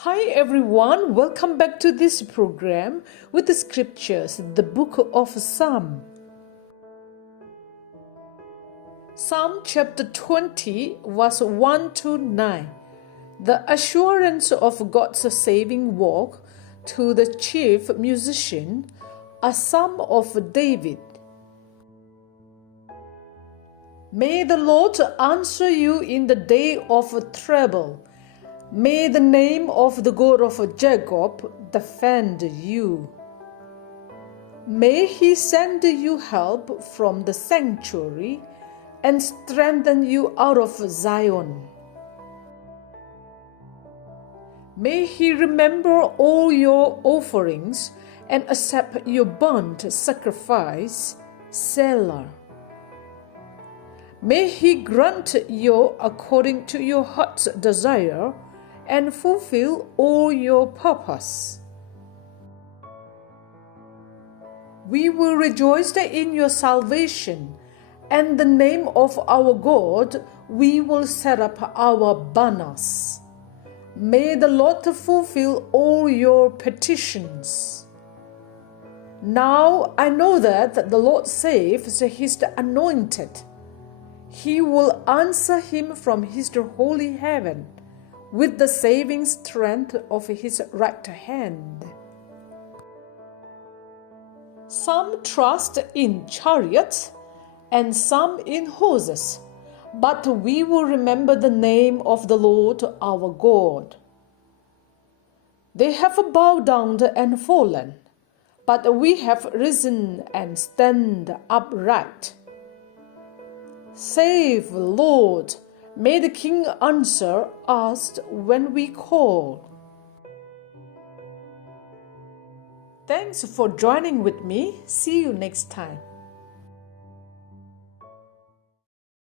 Hi everyone, welcome back to this program with the scriptures, the book of Psalm. Psalm chapter 20, verse 1 to 9. The assurance of God's saving work to the chief musician, a psalm of David. May the Lord answer you in the day of trouble. May the name of the God of Jacob defend you. May He send you help from the sanctuary and strengthen you out of Zion. May He remember all your offerings and accept your burnt sacrifice, Selah. May He grant you according to your heart's desire and fulfill all your purpose. We will rejoice in your salvation, and the name of our God we will set up our banners. May the Lord fulfill all your petitions. Now I know that the Lord saves His anointed. He will answer him from His holy heaven with the saving strength of His right hand. Some trust in chariots and some in horses, but we will remember the name of the Lord our God. They have bowed down and fallen, but we have risen and stand upright. Save, Lord. May the King answer us when we call. Thanks for joining with me. See you next time.